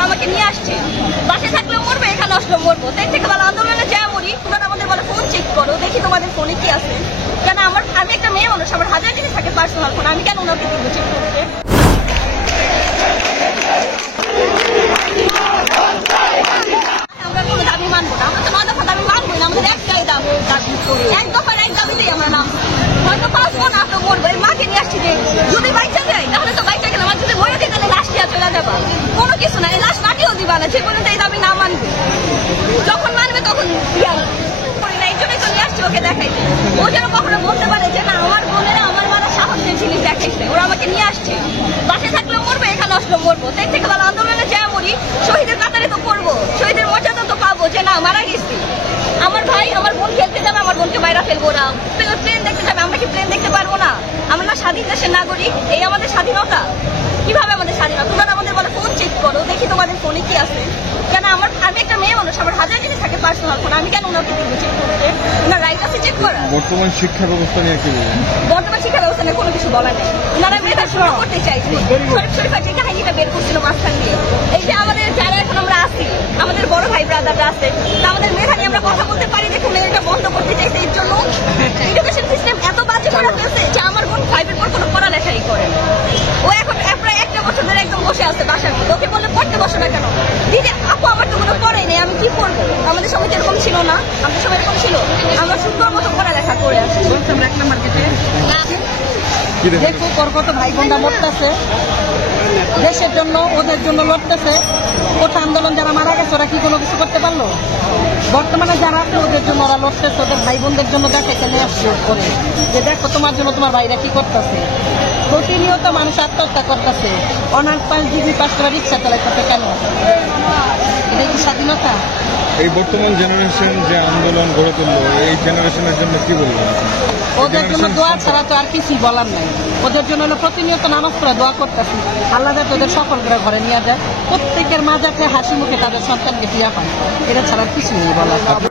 ওরা আমাকে নিয়ে আসছে, বাসায় থাকলেও মরবো, এখানে আসলেও মরবো। তাই থেকে ভালো আন্দোলনে যা মরি। তোমরা আমাদের বলে ফোন চেক করো, দেখি তোমাদের ফোনে কি আছে। কেন আমি একটা মেয়ে মানুষ, আমার হাজার জিনিস থাকে পার্সোনাল ফোন, আমি কেন ওনাকে দিব চেক করতে? আমরা কোনো দাবি মানবো না, আমরা তো 9 দফা দাবি মানবোই না। আমাদের একটাই দাবি, এক দফার এক দাবিতেই আমরা নাম হয়তো বাঁচবো না, আমরা মরবো। এই মাকে নিয়ে আসছি যে যদি বাইচা যায় তাহলে তো বাইচা গেলাম, আর যদি মরে দিই তাহলে লাশ নিয়ে চলে যাবা, কোনো কিছু না, এই লাশ মাটিও দিবা না, যে পর্যন্ত এই দাবি না মানবে। যখন মানবে তখন এই জন্যই তো নিয়ে আসছি ওকে দেখাইতে। ও যেন কখনো বলতে পারে যে না আমার বোনেরা আমার মারা সাহসের জিনিস দেখাইছে। ওরা আমাকে নিয়ে আসছে, বাসায় থাকলেও মরবো, এখানে আসলেও মরবো। তাই থেকে ভালো আন্দোলনে যা মরি, শহীদের কাতারে তো করবো, শহীদের মর্যাদা তো পাবো যে না মারা গেছি। আমার ভাই আমার বোন খেলতে যাবে, আমার বোনকে বাইরে ফেলবো না। ট্রেন দেখতে যাবে, আমরা কি ট্রেন দেখতে পারবো না? আমরা না স্বাধীন দেশের নাগরিক, এই আমাদের স্বাধীনতা। কিভাবে আমাদের স্বাধীনতা? তোমরা আমাদের বলে ফোন চেক করো, দেখি তোমাদের ফোনে কি আছে। কেন আমি একটা মেয়ে মানুষ, আমার হাজার জিনিস থাকে পার্সোনাল ফোন, আমি কেন ওনাকে দিব চেক করতে? ওনার রাইট আছে চেক করা। বর্তমান শিক্ষা ব্যবস্থা নিয়ে কি বলবেন? বর্তমান শিক্ষা ব্যবস্থা নিয়ে কোনো কিছু বলার নেই। ওনারা মেধা শুরু করতে চাইছে, শরীফার যে কাহিনীটা বের করছিল মাঝখান দিয়ে। এই যে আমাদের যারা এখন আমরা আছি, আমাদের বড় ভাই ব্রাদাররা আছে, তা আমাদের মেধা নিয়ে আমরা কথা বলতে পারি দেখুন, এটা বন্ধ করতে চাইছে। এর জন্য এডুকেশন সিস্টেম এত বাজে করা হয়েছে যে আমার বোন 5 এর পর কোনো পড়ালেখাই করে। ও এখন প্রায় 1 বছর ধরে একদম বসে আছে বাসার মধ্যে। ওকে বললে পড়তে বসো না কেন? দিদি আপু আমার তো কোনো পড়াই নেই, আমি কি পড়বো? আমাদের সময় তো এরকম ছিল না, আমাদের সময় এরকম ছিল, আমরা সুন্দর মতো পড়ালেখা করে আসছি। দেখো তোর কত ভাই বোনরা মরতেছে দেশের জন্য, ওদের জন্য লড়তেছে। কোঠা আন্দোলন যারা মারা গেছে ওরা কি কোনো কিছু করতে পারলো? বর্তমানে যারা আছে ওদের জন্য ওরা লড়তেছে, ওদের ভাই বোনদের জন্য দেখাইতে নিয়ে আসছে করে যে দেখো তোমার জন্য তোমার ভাইরা কি করতেছে। প্রতিনিয়ত মানুষ আত্মহত্যা করতেছে, অনার্স পাস ডিগ্রি পাস করে রিক্সা চালাইতেছে। কেন? এটা কি স্বাধীনতা? এই বর্তমান জেনারেশন যে আন্দোলন গড়ে তুললো, এই জেনারেশনের জন্য কি বলবেন? ওদের জন্য দোয়া ছাড়া তো আর কিছুই বলার নাই। ওদের জন্য হলো প্রতিনিয়ত নামাজ পড়ে দোয়া করতেছি, আল্লাহ যাতে ওদের সকল করে ঘরে নিয়ে যায়, প্রত্যেকের মাঝাতে হাসি মুখে তাদের সন্তানকে দিয়া পায়। এটা ছাড়া কিছু নেই বলার।